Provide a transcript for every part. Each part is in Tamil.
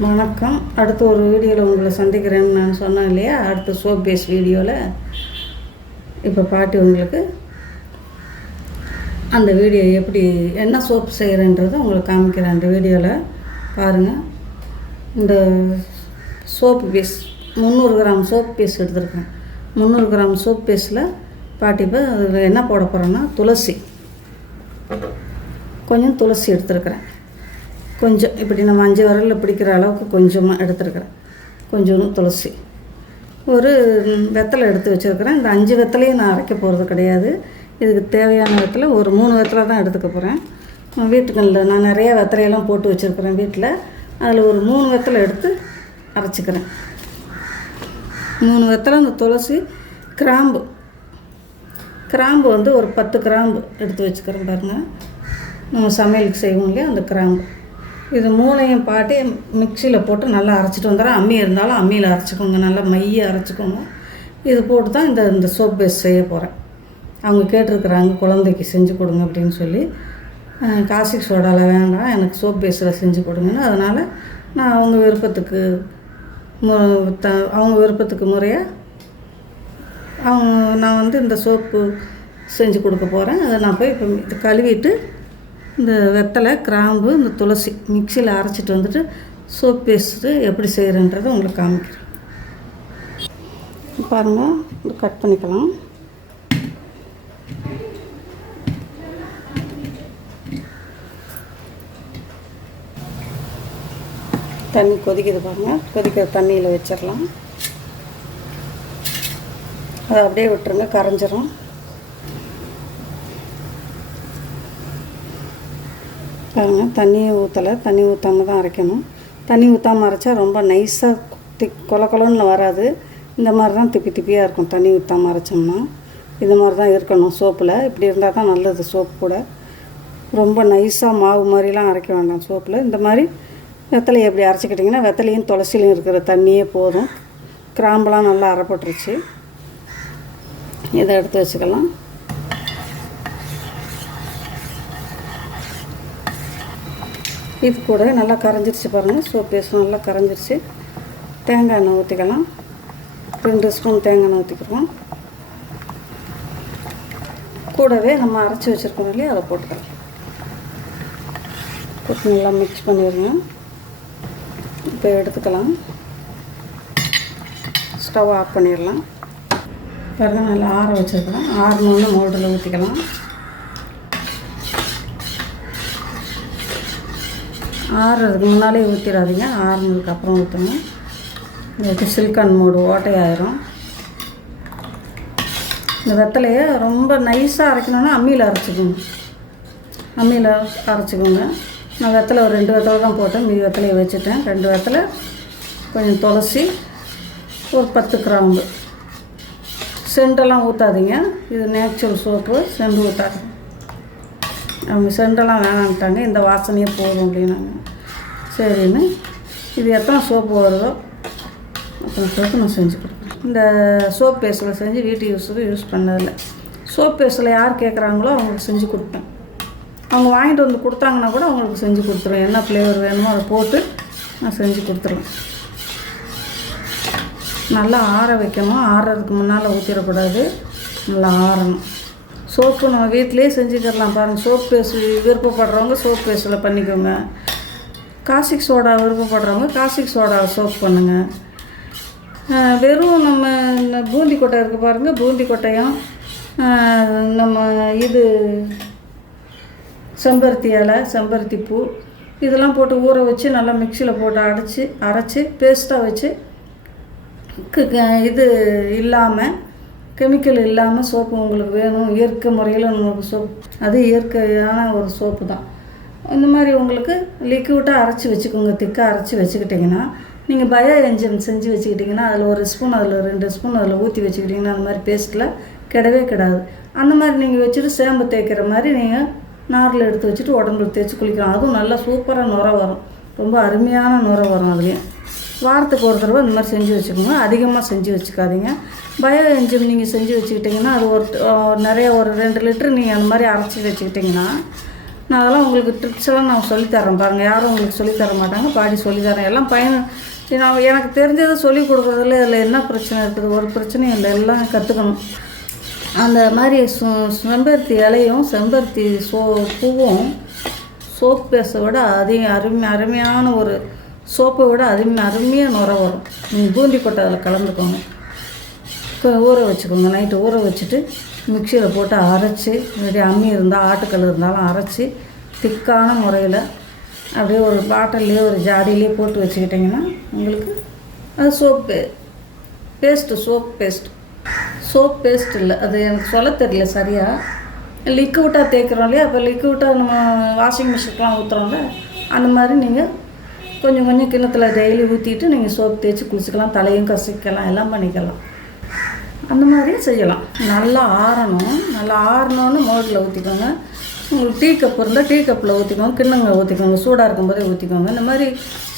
வணக்கம். அடுத்து ஒரு வீடியோவில் உங்களை சந்திக்கிறேன்னு நான் சொன்னேன் இல்லையா? அடுத்த சோப் பேஸ் வீடியோவில் இப்போ பாட்டி உங்களுக்கு அந்த வீடியோ எப்படி என்ன சோப் செய்கிறேன்றதை உங்களுக்கு காமிக்கிறேன் அந்த வீடியோவில் பாருங்கள் இந்த சோப்பு பீஸ் முந்நூறு கிராம் சோப் பீஸ் எடுத்திருக்கேன். முந்நூறு கிராம் சோப் பீஸில் பாட்டி இப்போ அதில் என்ன போட போகிறேன்னா துளசி. கொஞ்சம் துளசி எடுத்துருக்கிறேன். கொஞ்சம் இப்படி நம்ம அஞ்சு விரலில் பிடிக்கிற அளவுக்கு கொஞ்சமாக எடுத்துருக்குறேன். கொஞ்சோண்டு துளசி. ஒரு வெத்தலை எடுத்து வச்சுருக்கிறேன். இந்த அஞ்சு வெத்தலையும் நான் அரைக்க போகிறது கிடையாது. இதுக்கு தேவையான வெத்தலை ஒரு மூணு வெத்தலை தான் எடுத்துக்க போகிறேன் வீட்டுகளில் நான் நிறைய வெத்தலையெல்லாம் போட்டு வச்சுருக்கிறேன் வீட்டில். அதில் ஒரு மூணு வெத்தலை எடுத்து அரைச்சிக்கிறேன். மூணு வெத்தலை அந்த துளசி கிராம்பு. கிராம்பு வந்து ஒரு பத்து கிராம்பு எடுத்து வச்சுக்கிறேன் பாருங்கள் நம்ம சமையலுக்கு செய்வோம் இல்லையா அந்த கிராம்பு. இது மூணையும் பாட்டி மிக்சியில் போட்டு நல்லா அரைச்சிட்டு வந்துடுறேன். அம்மி இருந்தாலும் அம்மியில் அரைச்சிக்கோங்க. நல்லா மைய அரைச்சிக்கோங்க. இது போட்டு தான் இந்த இந்த சோப் பேஸ் செய்ய போகிறேன் அவங்க கேட்டிருக்கிறாங்க குழந்தைக்கு செஞ்சு கொடுங்க அப்படின்னு சொல்லி. காசிக் சோடாவில் வேண்டாம். எனக்கு சோப் பேஸில் செஞ்சு கொடுங்கன்னு. அதனால் நான் அவங்க விருப்பத்துக்கு மு- த அவங்க விருப்பத்துக்கு முறையாக அவங்க நான் வந்து இந்த சோப்பு செஞ்சு கொடுக்க போகிறேன் அதை நான் போய் இப்போ இது கழுவிட்டு இந்த வெத்தலை கிராம்பு இந்த துளசி மிக்சியில் அரைச்சிட்டு வந்துட்டு சோப் பேஸ்ட்டு எப்படி செய்கிறேன்றதை உங்களுக்கு காமிக்கிறேன். பாருங்கள் இது கட் பண்ணிக்கலாம். தண்ணி கொதிக்குது பாருங்கள் கொதிக்கிற தண்ணியில் வச்சிடலாம். அதை அப்படியே விட்டுருங்க கரைஞ்சிரும். பாருங்க தண்ணியை ஊற்றலை தண்ணி ஊற்றாம தான் அரைக்கணும். தண்ணி ஊற்றாம அரைச்சா ரொம்ப நைஸாக திக் கொல கொலன்னு வராது. இந்த மாதிரி தான் திப்பி திப்பியாக இருக்கும். தண்ணி ஊற்றாம அரைச்சோம்னா. இந்த மாதிரி தான் இருக்கணும் சோப்பில். இப்படி இருந்தால் தான் நல்லது சோப்பு கூட. ரொம்ப நைஸாக மாவு மாதிரிலாம் அரைக்க வேண்டாம் சோப்பில். இந்த மாதிரி வெத்தலையை எப்படி அரைச்சிக்கிட்டிங்கன்னா வெத்தலையும் துளசிலையும் இருக்கிற தண்ணியே போதும். கிராம்பெலாம் நல்லா அரைப்பட்டுருச்சு. இதை எடுத்து வச்சுக்கலாம். இது கூட நல்லா கரைஞ்சிருச்சு பாருங்கள் சோப் பேஸ்ட் நல்லா கரைஞ்சிருச்சு. தேங்காய் எண்ணெய் ஊற்றிக்கலாம் ரெண்டு ஸ்பூன் தேங்காய் எண்ணெய் ஊற்றிக்கிறோம் கூடவே நம்ம அரைச்சி வச்சுருக்கோம் இல்லையா அதை போட்டுக்கலாம். போட்டு நல்லா மிக்ஸ் பண்ணிடுங்க இப்போ எடுத்துக்கலாம். ஸ்டவ் ஆஃப் பண்ணிடலாம். பாருங்கள் நல்லா ஆற வச்சுருக்கலாம் ஆறுனோன்னு மோல்டில் ஊற்றிக்கலாம் ஆறுறதுக்கு முன்னாலே ஊற்றிடாதீங்க ஆறுனதுக்கு அப்புறம் ஊற்றுங்க இதுக்கு சில்கான் மூடு ஓட்டையாயிரும். இந்த வெத்தலையை ரொம்ப நைஸாக அரைக்கணும்னா அம்மியில் அரைச்சிக்கோங்க. அம்மியில் அரைச்சிக்கோங்க. நான் வெத்தலை ஒரு ரெண்டு வெத்தலை தான் போட்டேன். மீதி வெத்தலையை வச்சுட்டேன். ரெண்டு வெத்தலை கொஞ்சம் துளசி ஒரு பத்து கிராம்பு. செண்டெல்லாம் ஊற்றாதீங்க இது நேச்சுரல் சோப்பு செண்டு ஊற்றாதீங்க அவங்க செண்டெல்லாம் வேணான்ட்டாங்க. இந்த வாசனையே போதும் அப்படின்னாங்க. சரின்னு இது எத்தனை சோப்பு வருதோ அத்தனை சோப்பு நான் செஞ்சு கொடுப்பேன் இந்த சோப் பேஸ்டில் செஞ்சு வீட்டு யூஸுக்கு யூஸ் பண்ணதில்லை. சோப் பேஸ்டில் யார் கேட்குறாங்களோ அவங்களுக்கு செஞ்சு கொடுப்பேன். அவங்க வாங்கிட்டு வந்து கொடுத்தாங்கன்னா கூட அவங்களுக்கு செஞ்சு கொடுத்துருவேன். என்ன ஃப்ளேவர் வேணுமோ அதை போட்டு நான் செஞ்சு கொடுத்துருவேன். நல்லா ஆற வைக்கணும். ஆறுறதுக்கு முன்னால் ஊற்றிடக்கூடாது நல்லா ஆறணும். சோப்பு நம்ம வீட்டிலேயே தரலாம் பாருங்கள் சோப் பேஸ்ட் விருப்பப்படுறவங்க சோப் பேஸ்ட்டில் பண்ணிக்கோங்க. காசிக் சோடா விருப்பப்படுறவங்க காசிக் சோடா சோப் பண்ணுங்கள் வெறும் நம்ம இந்த பூந்தி கொட்டை இருக்குது பாருங்கள் பூந்தி கொட்டையும் நம்ம இது செம்பருத்தி இலை செம்பருத்தி பூ இதெல்லாம் போட்டு ஊற வச்சு நல்லா மிக்சியில் போட்டு அடைச்சி அரைச்சி பேஸ்ட்டாக வச்சு க- இது இல்லாமல் கெமிக்கல் இல்லாமல் சோப்பு உங்களுக்கு வேணும் இயற்கை முறையில் உங்களுக்கு சோப் அது இயற்கையான ஒரு சோப்பு தான். இந்த மாதிரி உங்களுக்கு லிக்விடாக அரைச்சி வச்சுக்கோங்க திக்காக அரைச்சி வச்சுக்கிட்டிங்கன்னா நீங்கள் பயோ என்ஜின் செஞ்சு வச்சுக்கிட்டிங்கன்னா அதில் ஒரு ஸ்பூன் அதில் ரெண்டு ஸ்பூன் அதில் ஊற்றி வச்சுக்கிட்டிங்கன்னா அந்த மாதிரி பேஸ்ட்டில் கிடவே கிடாது. அந்த மாதிரி நீங்கள் வச்சுட்டு சேம்பு தேய்க்கிற மாதிரி நீங்கள் நாரில் எடுத்து வச்சுட்டு உடம்புல தேய்ச்சி குளிக்கலாம். அதுவும் நல்லா சூப்பராக நுர வரும். ரொம்ப அருமையான நுர வரும் அதுலேயும். வாரத்துக்கு ஒரு தடவை இந்த மாதிரி செஞ்சு வச்சுக்கோங்க. அதிகமாக செஞ்சு வச்சுக்காதீங்க. பயோ என்ஜிம் நீங்கள் செஞ்சு வச்சுக்கிட்டிங்கன்னா அது ஒரு நிறைய ஒரு ரெண்டு லிட்டர் நீங்கள் அந்த மாதிரி அரைச்சி வச்சுக்கிட்டிங்கன்னா நான் அதெல்லாம் உங்களுக்கு ட்ரிப்ஸ் எல்லாம் நான் சொல்லித்தரேன் பாருங்கள் யாரும் உங்களுக்கு சொல்லித் தர மாட்டாங்க. பாடி சொல்லித்தரேன் எல்லாம் பயன் நான் எனக்கு தெரிஞ்சதை சொல்லி கொடுக்குறதுல இதில் என்ன பிரச்சனை இருக்குது? ஒரு பிரச்சனையும் இல்லை. எல்லாம் கற்றுக்கணும் அந்த மாதிரி சு செம்பருத்தி இலையும் செம்பருத்தி சோ பூவும் சோப் பேஸை விட அதிக அருமை அருமையான ஒரு சோப்பை விட அருமை அருமையாக நுர வரும். நீங்கள் பூந்தி கொட்டை அதில் கலந்துக்கோங்க. இப்போ ஊற வச்சுக்கோங்க. நைட்டு ஊற வச்சுட்டு மிக்சியில் போட்டு அரைச்சி இல்லாட்டி அம்மி இருந்தால் ஆட்டுக்கல் இருந்தாலும் அரைச்சி திக்கான முறையில் அப்படியே ஒரு பாட்டிலே ஒரு ஜாடியிலேயே போட்டு வச்சுக்கிட்டிங்கன்னா உங்களுக்கு அது soap paste soap paste soap paste இல்லை. அது எனக்கு சொல்ல தெரியல சரியாக லிக்விட்டாக தேய்க்கிறோம் இல்லையா? அப்போ லிக்விட்டாக நம்ம வாஷிங் மிஷின்லாம் ஊற்றுறோம்ல அந்த மாதிரி நீங்கள் கொஞ்சம் கொஞ்சம் கிணத்துல டெய்லி ஊற்றிட்டு நீங்கள் சோப் தேய்ச்சி குளிச்சுக்கலாம் தலையும் கசிக்கலாம் எல்லாம் பண்ணிக்கலாம். அந்த மாதிரியும் செய்யலாம். நல்லா ஆறணும். நல்லா ஆறணுன்னு மோட்டில் ஊற்றிக்கோங்க உங்களுக்கு டீ கப் இருந்தால் டீ கப்பில் ஊற்றிக்கோங்க கிண்ணங்க ஊற்றிக்கோங்க சூடாக இருக்கும்போதே ஊற்றிக்கோங்க இந்த மாதிரி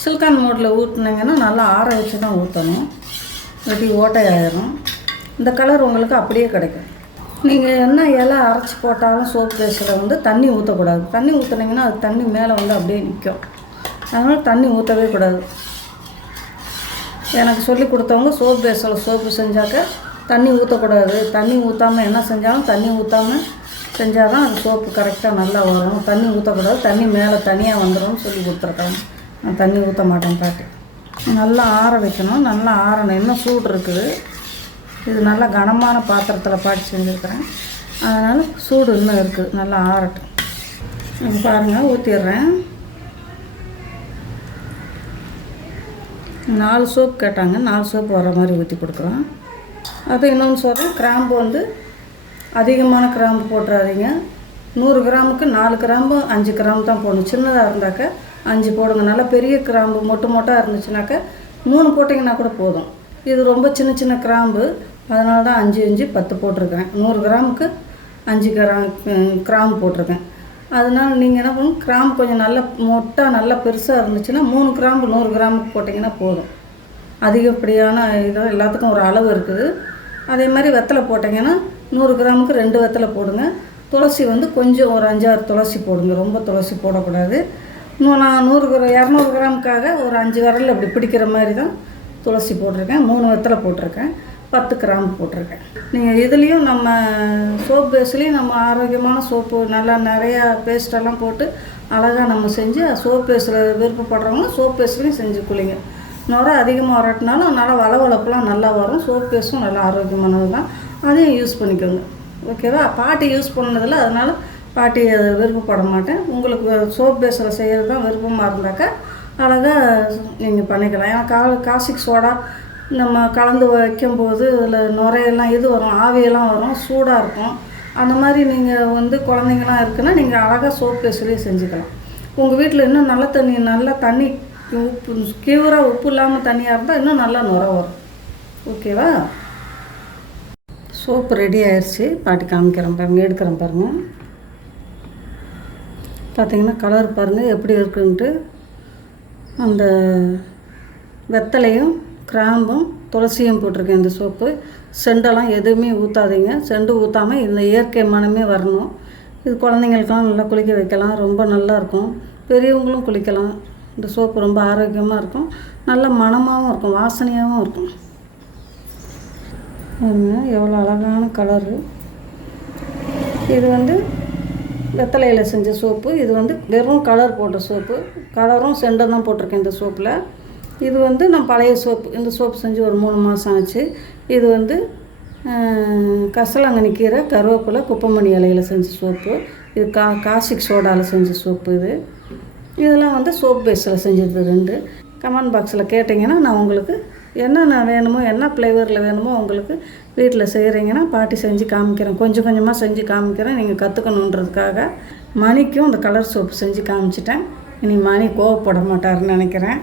சில்கான் மோட்டில் ஊற்றுனீங்கன்னா நல்லா ஆற வச்சு தான் ஊற்றணும் இல்லாட்டி ஓட்டையாயிரும். இந்த கலர் உங்களுக்கு அப்படியே கிடைக்கும். நீங்கள் என்ன இலை அரைச்சி போட்டாலும் சோப் பேஸில் வந்து தண்ணி ஊற்றக்கூடாது தண்ணி ஊற்றுனீங்கன்னா அது தண்ணி மேலே வந்து அப்படியே நிற்கும் அதனால் தண்ணி ஊற்றவே கூடாது. எனக்கு சொல்லி கொடுத்தவங்க சோப்பு பேஸில் சோப்பு செஞ்சாக்க தண்ணி ஊற்றக்கூடாது தண்ணி ஊற்றாமல் என்ன செஞ்சாலும் தண்ணி ஊற்றாமல் செஞ்சால் தான் அது சோப்பு கரெக்டாக நல்லா வரும். தண்ணி ஊற்றக்கூடாது தண்ணி மேலே தனியாக வந்துடும்னு சொல்லி கொடுத்துருக்காங்க. நான் தண்ணி ஊற்ற மாட்டேன் பாட்டு. நல்லா ஆற வைக்கணும். நல்லா ஆறணும். இன்னும் சூடு இருக்குது. இது நல்லா கனமான பாத்திரத்தில் பாட்டு செஞ்சுருக்கிறேன். அதனால் சூடு இன்னும் இருக்குது நல்லா ஆறட்டும். பாருங்கள் ஊற்றிடுறேன் நாலு சோப் கேட்டாங்க நாலு சோப் வர மாதிரி ஊற்றி கொடுக்குறோம். அது இன்னொன்று சொல்கிறேன் கிராம்பு வந்து அதிகமான கிராம்பு போட்டுறாதீங்க. நூறு கிராமுக்கு நாலு கிராம்பு அஞ்சு கிராம் தான் போடணும். சின்னதாக இருந்தாக்க அஞ்சு போடுங்க. நல்லா பெரிய கிராம்பு மொட்டை மொட்டாக இருந்துச்சுனாக்க மூணு போட்டிங்கன்னா கூட போதும். இது ரொம்ப சின்ன சின்ன கிராம்பு. அதனால தான் அஞ்சு அஞ்சு பத்து போட்டிருக்கேன். நூறு கிராமுக்கு அஞ்சு கிராம் கிராம்பு போட்டிருக்கேன். அதனால் நீங்கள் என்ன பண்ணணும் கிராம்பு கொஞ்சம் நல்ல மொட்டாக நல்லா பெருசாக இருந்துச்சுன்னா மூணு கிராம்பு நூறு கிராமுக்கு போட்டிங்கன்னா போதும். அதிகப்படியான இதாக எல்லாத்துக்கும் ஒரு அளவு இருக்குது. அதே மாதிரி வெத்தலை போட்டிங்கன்னா நூறு கிராமுக்கு ரெண்டு வெத்தலை போடுங்க. துளசி வந்து கொஞ்சம் ஒரு அஞ்சாறு துளசி போடுங்க. ரொம்ப துளசி போடக்கூடாது. இன்னும் நான் நூறு கிரா இரநூறு கிராமுக்காக ஒரு அஞ்சு விரல் அப்படி பிடிக்கிற மாதிரி தான் துளசி போட்டிருக்கேன். மூணு வெத்தலை போட்டிருக்கேன். பத்து கிராம்பு போட்டிருக்கேன். நீங்கள் இதுலேயும் நம்ம சோப் பேஸ்லேயும் நம்ம ஆரோக்கியமான சோப்பு நல்லா நிறையா பேஸ்டெல்லாம் போட்டு அழகாக நம்ம செஞ்சு சோப் பேஸில் விருப்பப்படுறவங்க சோப் பேஸ்ட்லேயும் செஞ்சு குளிங்க. நுர அதிகமாக வரட்டினாலும் நல்லா வளவளப்புலாம் நல்லா வரும். சோப் பேஸும் நல்லா ஆரோக்கியமானது தான் அதையும் யூஸ் பண்ணிக்கோங்க. ஓகேவா பாட்டி யூஸ் பண்ணதில்ல. அதனால் பாட்டி அதை விருப்பப்பட மாட்டேன். உங்களுக்கு சோப் பேஸில் செய்கிறது தான் விருப்பமாக இருந்தாக்கா அழகாக நீங்கள் பண்ணிக்கலாம். ஏன்னா கா காசிக் சோடா நம்ம கலந்து வைக்கும்போது அதில் நுரையெல்லாம் இது வரும் ஆவியெல்லாம் வரும் சூடாக இருக்கும். அந்த மாதிரி நீங்கள் வந்து குழந்தைங்களாம் இருக்குன்னா நீங்கள் அழகாக சோப் பேஸ்லேயே செஞ்சுக்கலாம். உங்கள் வீட்டில் இன்னும் நல்ல தண்ணி நல்லா தண்ணி உப்பு கியூராக உப்பு இல்லாமல் தண்ணியாக இருந்தால் இன்னும் நல்லா நுர வரும். ஓகேவா? சோப்பு ரெடி ஆயிடுச்சு பாட்டி காமிக்கிறேன் பாருங்க எடுக்கிறேன் பாருங்கள் பார்த்தீங்கன்னா கலர் பாருங்கள் எப்படி இருக்குன்ட்டு அந்த வெத்தலையும் கிராம்பும் துளசியும் போட்டிருக்கேன் இந்த சோப்பு. செண்டெல்லாம் எதுவுமே ஊற்றாதீங்க செண்டு ஊற்றாமல் இந்த இயற்கை மனமே வரணும். இது குழந்தைங்களுக்கெல்லாம் நல்லா குளிக்க வைக்கலாம். ரொம்ப நல்லா இருக்கும். பெரியவங்களும் குளிக்கலாம். இந்த சோப்பு ரொம்ப ஆரோக்கியமாக இருக்கும். நல்ல மணமாகவும் இருக்கும். வாசனையாகவும் இருக்கும். எவ்வளோ அழகான கலரு இது வந்து வெத்தலையில் செஞ்ச சோப்பு. இது வந்து வெறும் கலர் போட்ட சோப்பு. கலரும் செண்டும் தான் போட்டிருக்கேன் இந்த சோப்பில். இது வந்து நான் பழைய சோப்பு இந்த சோப்பு செஞ்சு ஒரு மூணு மாதம் ஆச்சு. இது வந்து கசலங்கனி கசலாங்கண்ணி கீரை கருவேப்பிலை குப்பமணி இலையில் செஞ்ச சோப்பு. இது கா காசிக் சோடாவில் செஞ்ச சோப்பு இது. இதெல்லாம் வந்து சோப் பேஸில் செஞ்சது ரெண்டு. கமெண்ட் பாக்ஸில் கேட்டிங்கன்னா நான் உங்களுக்கு என்னென்ன வேணுமோ என்ன ஃப்ளேவரில் வேணுமோ உங்களுக்கு வீட்டில் செய்கிறீங்கன்னா பாட்டி செஞ்சு காமிக்கிறேன். கொஞ்சம் கொஞ்சமாக செஞ்சு காமிக்கிறேன். நீங்கள் கற்றுக்கணுன்றதுக்காக மணிக்கும் அந்த கலர் சோப்பு செஞ்சு காமிச்சிட்டேன். இனி மணி கோவப்பட மாட்டாருன்னு நினைக்கிறேன்.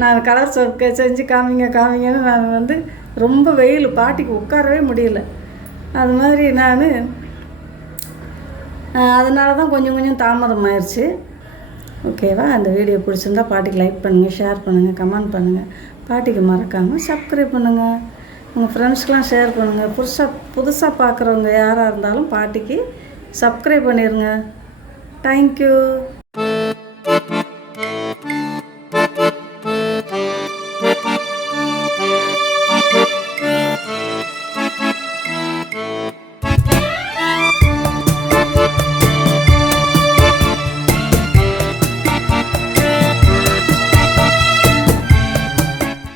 நான் கலர் சோப்பு செஞ்சு காமிங்க காமிங்கன்னு நான் வந்து ரொம்ப வெயில். பாட்டிக்கு உட்காரவே முடியல. அது மாதிரி நான் அதனால தான் கொஞ்சம் கொஞ்சம் தாமதம் ஆயிடுச்சு ஓகேவா அந்த வீடியோ பிடிச்சிருந்தா பாட்டிக்கு லைக் பண்ணுங்கள் ஷேர் பண்ணுங்கள் கமெண்ட் பண்ணுங்கள் பாட்டிக்கு மறக்காமல் சப்ஸ்கிரைப் பண்ணுங்கள் உங்கள் ஃப்ரெண்ட்ஸ்க்கெலாம் ஷேர் பண்ணுங்கள் புதுசாக புதுசாக பார்க்குறவங்க யாராக இருந்தாலும் பாட்டிக்கு சப்ஸ்கிரைப் பண்ணிடுங்க தேங்க்யூ